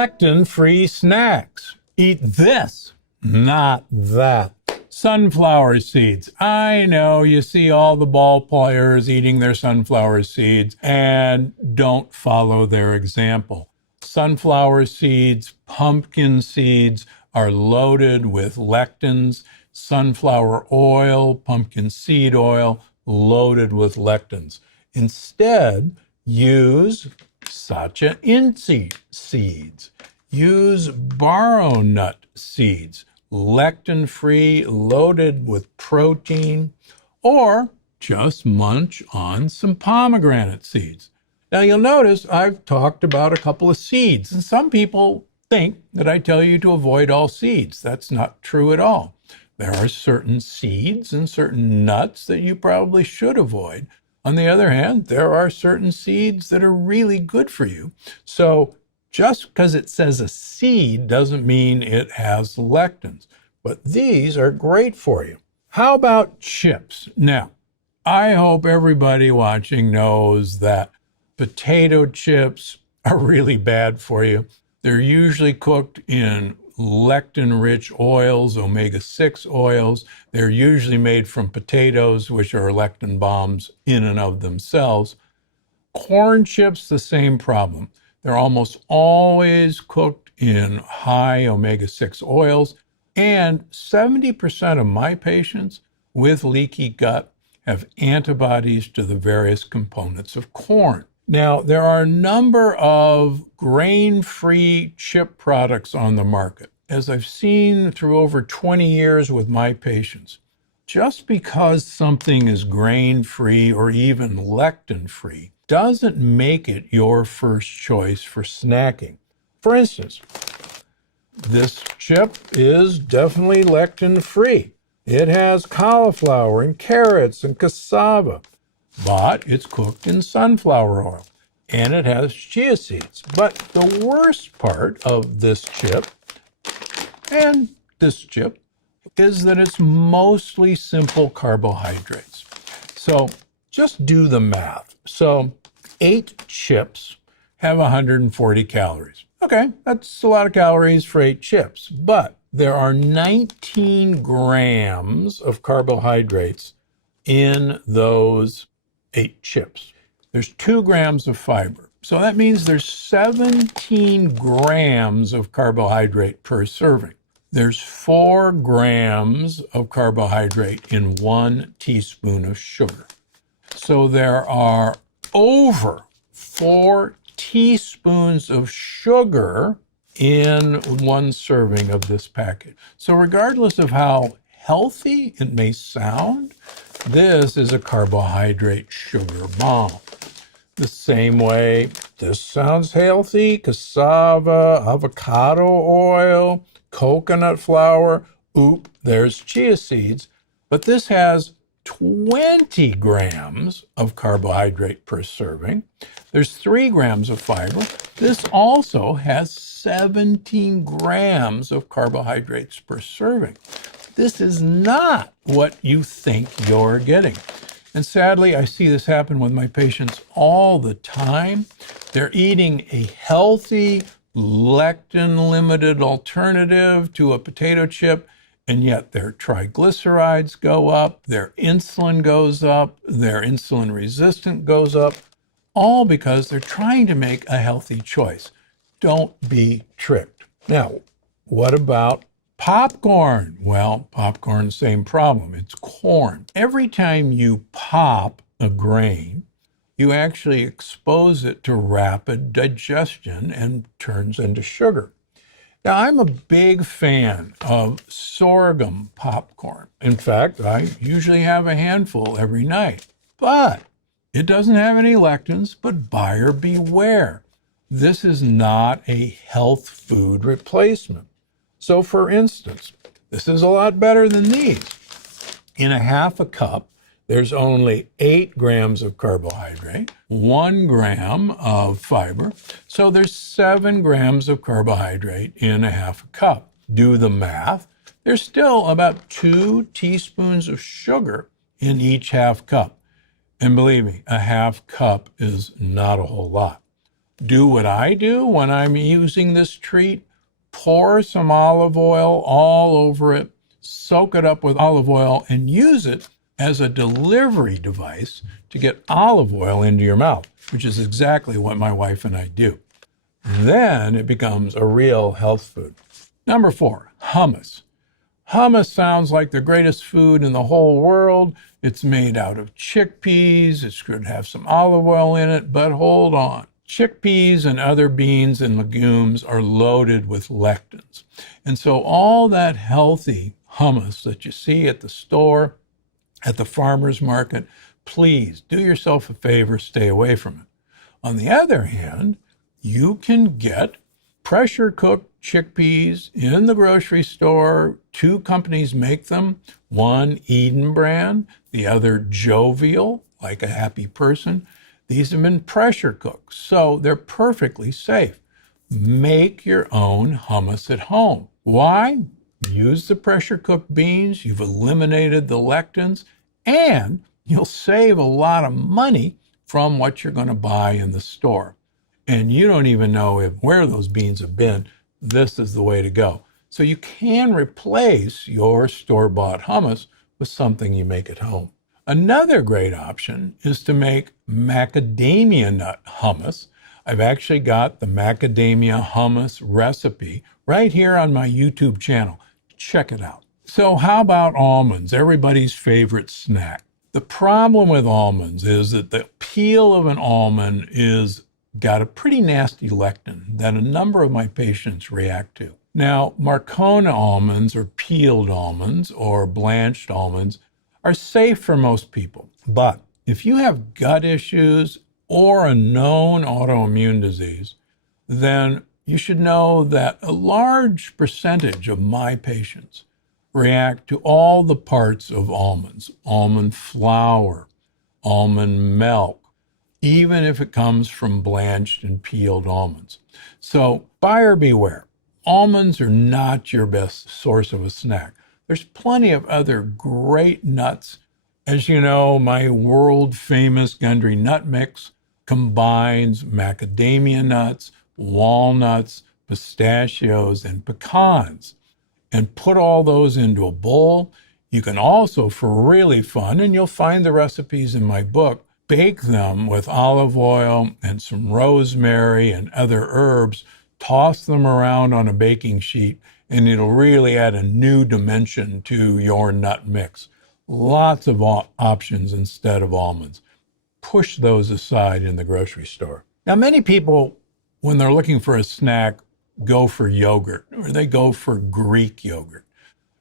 lectin-free snacks. Eat this, not that. Sunflower seeds. I know you see all the ball players eating their sunflower seeds and don't follow their example. Sunflower seeds, pumpkin seeds are loaded with lectins. Sunflower oil, pumpkin seed oil, loaded with lectins. Instead, use sacha inchi seeds. Use barrow nut seeds, lectin-free, loaded with protein, or just munch on some pomegranate seeds. Now you'll notice I've talked about a couple of seeds, and some people think that I tell you to avoid all seeds. That's not true at all. There are certain seeds and certain nuts that you probably should avoid. On the other hand, there are certain seeds that are really good for you. So just because it says a seed doesn't mean it has lectins, but these are great for you. How about chips? Now, I hope everybody watching knows that potato chips are really bad for you. They're usually cooked in lectin-rich oils, omega-6 oils. They're usually made from potatoes, which are lectin bombs in and of themselves. Corn chips, the same problem. They're almost always cooked in high omega-6 oils, and 70% of my patients with leaky gut have antibodies to the various components of corn. Now, there are a number of grain-free chip products on the market, as I've seen through over 20 years with my patients. Just because something is grain-free or even lectin-free doesn't make it your first choice for snacking. For instance, this chip is definitely lectin-free. It has cauliflower and carrots and cassava, but it's cooked in sunflower oil, and it has chia seeds. But the worst part of this chip and this chip is that it's mostly simple carbohydrates. So just do the math. So 8 chips have 140 calories. Okay, that's a lot of calories for 8 chips, but there are 19 grams of carbohydrates in those 8 chips. There's 2 grams of fiber. So that means there's 17 grams of carbohydrate per serving. There's 4 grams of carbohydrate in 1 teaspoon of sugar. So there are over 4 teaspoons of sugar in 1 serving of this package. So regardless of how healthy it may sound, this is a carbohydrate sugar bomb. The same way this sounds healthy: cassava, avocado oil, coconut flour. There's chia seeds, but this has 20 grams of carbohydrate per serving. There's 3 grams of fiber. This also has 17 grams of carbohydrates per serving. This is not what you think you're getting. And sadly, I see this happen with my patients all the time. They're eating a healthy, lectin-limited alternative to a potato chip, and yet their triglycerides go up, their insulin goes up, their insulin resistance goes up, all because they're trying to make a healthy choice. Don't be tricked. Now, what about popcorn? Well, popcorn, same problem. It's corn. Every time you pop a grain, you actually expose it to rapid digestion and turns into sugar. Now, I'm a big fan of sorghum popcorn. In fact, I usually have a handful every night. But it doesn't have any lectins, but buyer beware. This is not a health food replacement. So for instance, this is a lot better than these. In a half a cup, there's only 8 grams of carbohydrate, 1 gram of fiber. So there's 7 grams of carbohydrate in a half a cup. Do the math. There's still about 2 teaspoons of sugar in each half cup. And believe me, a half cup is not a whole lot. do what I do when I'm using this treat. Pour some olive oil all over it, soak it up with olive oil, and use it as a delivery device to get olive oil into your mouth, which is exactly what my wife and I do. Then it becomes a real health food. Number 4, hummus. Hummus sounds like the greatest food in the whole world. It's made out of chickpeas. It's going to have some olive oil in it, but hold on. Chickpeas and other beans and legumes are loaded with lectins. And so all that healthy hummus that you see at the store, at the farmer's market, please do yourself a favor, stay away from it. On the other hand, you can get pressure cooked chickpeas in the grocery store. 2 companies make them, one Eden brand, the other Jovial, like a happy person. These have been pressure cooked, so they're perfectly safe. Make your own hummus at home. Why? Use the pressure cooked beans, you've eliminated the lectins, and you'll save a lot of money from what you're going to buy in the store. And you don't even know where those beans have been. This is the way to go. So you can replace your store-bought hummus with something you make at home. Another great option is to make macadamia nut hummus. I've actually got the macadamia hummus recipe right here on my YouTube channel. Check it out. So how about almonds, everybody's favorite snack? The problem with almonds is that the peel of an almond is got a pretty nasty lectin that a number of my patients react to. Now, Marcona almonds or peeled almonds or blanched almonds are safe for most people. But if you have gut issues or a known autoimmune disease, then you should know that a large percentage of my patients react to all the parts of almonds, almond flour, almond milk, even if it comes from blanched and peeled almonds. So buyer beware. Almonds are not your best source of a snack. There's plenty of other great nuts. As you know, my world famous Gundry nut mix combines macadamia nuts, walnuts, pistachios, and pecans. And put all those into a bowl. You can also, for really fun, and you'll find the recipes in my book, bake them with olive oil and some rosemary and other herbs, toss them around on a baking sheet, and it'll really add a new dimension to your nut mix. Lots of options instead of almonds. Push those aside in the grocery store. Now, many people, when they're looking for a snack, go for yogurt, or they go for Greek yogurt.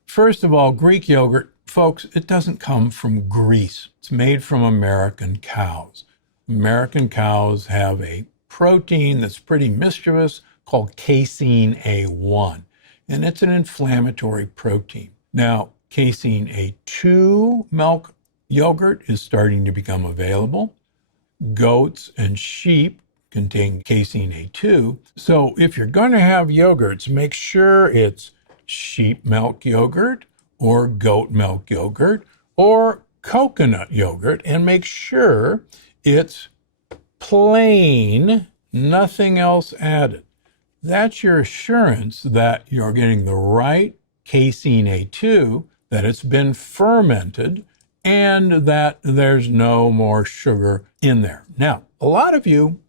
First of all, Greek yogurt, folks, it doesn't come from Greece. It's made from American cows. American cows have a protein that's pretty mischievous called casein A1, and it's an inflammatory protein. Now, casein A2 milk yogurt is starting to become available. Goats and sheep contain casein A2. So if you're going to have yogurts, make sure it's sheep milk yogurt or goat milk yogurt or coconut yogurt, and make sure it's plain, nothing else added. That's your assurance that you're getting the right casein A2, that it's been fermented, and that there's no more sugar in there. Now, a lot of you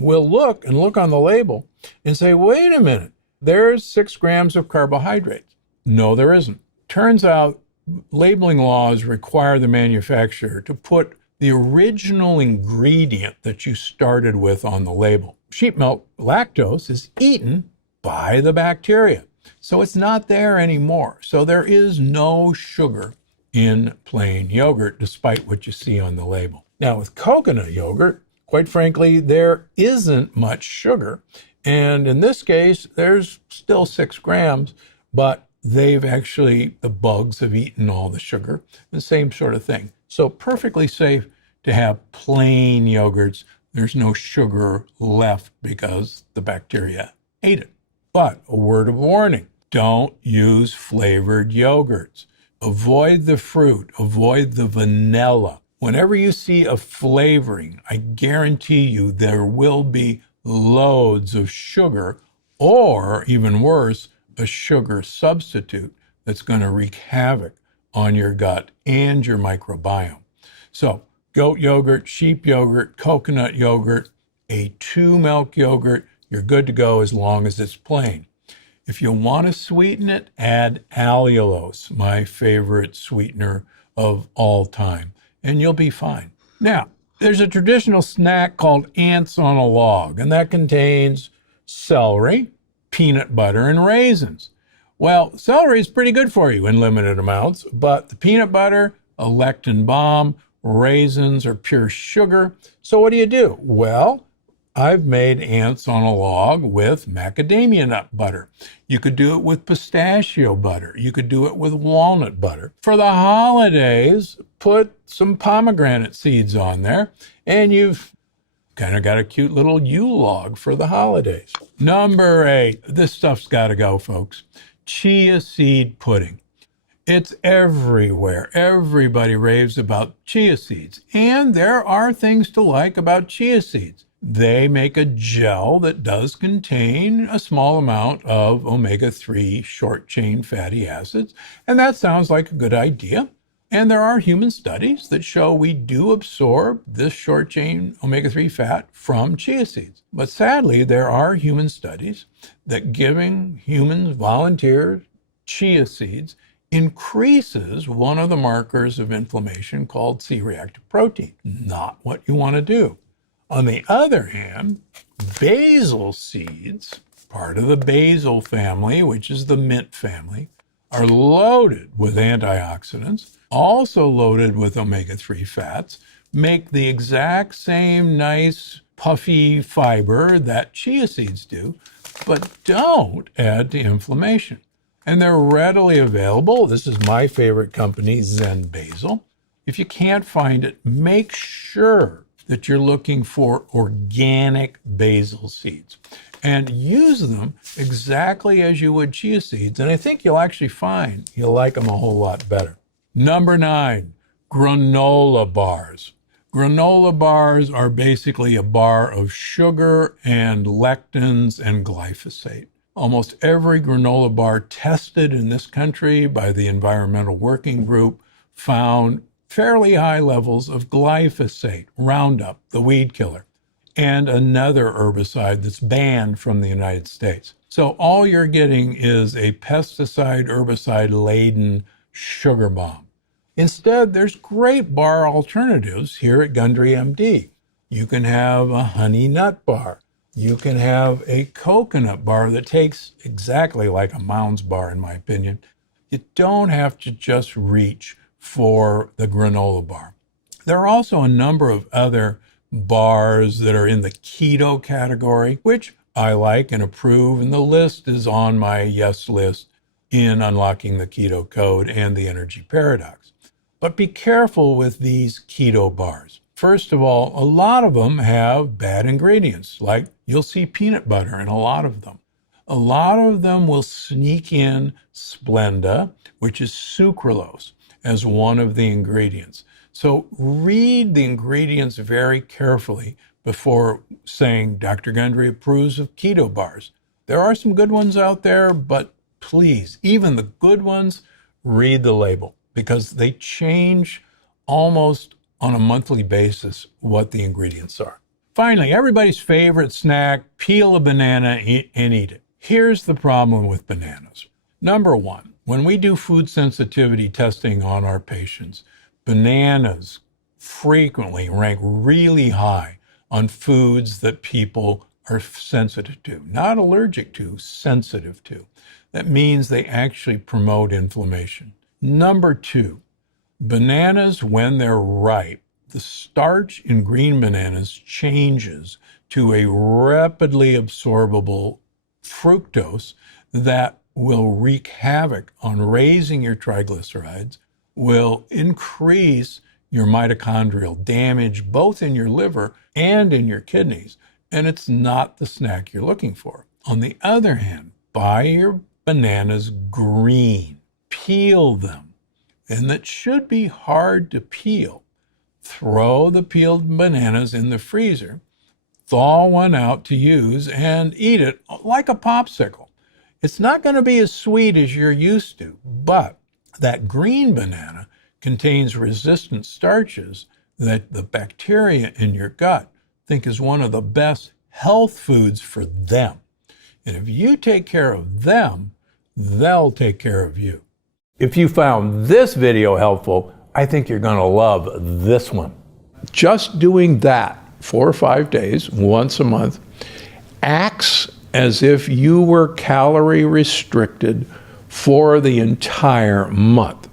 will look on the label and say, wait a minute, there's 6 grams of carbohydrates. No, there isn't. Turns out labeling laws require the manufacturer to put the original ingredient that you started with on the label. Sheep milk lactose is eaten by the bacteria, so it's not there anymore. So there is no sugar in plain yogurt, despite what you see on the label. Now, with coconut yogurt, quite frankly, there isn't much sugar. And in this case, there's still 6 grams, but the bugs have eaten all the sugar, the same sort of thing. So perfectly safe to have plain yogurts. There's no sugar left because the bacteria ate it. But a word of warning, don't use flavored yogurts. Avoid the fruit, avoid the vanilla. Whenever you see a flavoring, I guarantee you there will be loads of sugar, or even worse, a sugar substitute that's going to wreak havoc on your gut and your microbiome. So goat yogurt, sheep yogurt, coconut yogurt, a 2-milk yogurt, you're good to go as long as it's plain. If you want to sweeten it, add allulose, my favorite sweetener of all time, and you'll be fine. Now, there's a traditional snack called ants on a log, and that contains celery, peanut butter, and raisins. Well, celery is pretty good for you in limited amounts, but the peanut butter, a lectin bomb, raisins are pure sugar. So what do? Well, I've made ants on a log with macadamia nut butter. You could do it with pistachio butter. You could do it with walnut butter. For the holidays, put some pomegranate seeds on there, and you've kind of got a cute little Yule log for the holidays. Number 8, this stuff's got to go, folks. Chia seed pudding. It's everywhere. Everybody raves about chia seeds, and there are things to like about chia seeds. They make a gel that does contain a small amount of omega-3 short-chain fatty acids, and that sounds like a good idea. And there are human studies that show we do absorb this short-chain omega-3 fat from chia seeds. But sadly, there are human studies that giving humans, volunteers, chia seeds increases one of the markers of inflammation called C-reactive protein. Not what you want to do. On the other hand, basil seeds, part of the basil family, which is the mint family, are loaded with antioxidants, also loaded with omega-3 fats, make the exact same nice puffy fiber that chia seeds do, but don't add to inflammation. And they're readily available. This is my favorite company, Zen Basil. If you can't find it, make sure that you're looking for organic basil seeds and use them exactly as you would chia seeds. And I think you'll actually find you'll like them a whole lot better. Number 9, granola bars. Granola bars are basically a bar of sugar and lectins and glyphosate. Almost every granola bar tested in this country by the Environmental Working Group found fairly high levels of glyphosate, Roundup, the weed killer, and another herbicide that's banned from the United States. So all you're getting is a pesticide, herbicide-laden sugar bomb. Instead, there's great bar alternatives here at Gundry MD. You can have a honey nut bar. You can have a coconut bar that tastes exactly like a Mounds bar, in my opinion. You don't have to just reach for the granola bar. There are also a number of other bars that are in the keto category, which I like and approve, and the list is on my yes list in Unlocking the Keto Code and the Energy Paradox. But be careful with these keto bars. First of all, a lot of them have bad ingredients, like you'll see peanut butter in a lot of them. A lot of them will sneak in Splenda, which is sucralose, as one of the ingredients. So read the ingredients very carefully before saying Dr. Gundry approves of keto bars. There are some good ones out there, but please, even the good ones, read the label because they change almost on a monthly basis what the ingredients are. Finally, everybody's favorite snack, peel a banana and eat it. Here's the problem with bananas. Number 1, when we do food sensitivity testing on our patients, bananas frequently rank really high on foods that people are sensitive to, not allergic to, sensitive to. That means they actually promote inflammation. Number 2, bananas, when they're ripe, the starch in green bananas changes to a rapidly absorbable fructose that will wreak havoc on raising your triglycerides, will increase your mitochondrial damage both in your liver and in your kidneys, and it's not the snack you're looking for. On the other hand, buy your bananas green, peel them, and that should be hard to peel. Throw the peeled bananas in the freezer thaw one out to use and eat it like a popsicle. It's not going to be as sweet as you're used to, but that green banana contains resistant starches that the bacteria in your gut think is one of the best health foods for them. And if you take care of them, they'll take care of you. If you found this video helpful, I think you're going to love this one. Just doing that 4 or 5 days, once a month, acts as if you were calorie restricted for the entire month.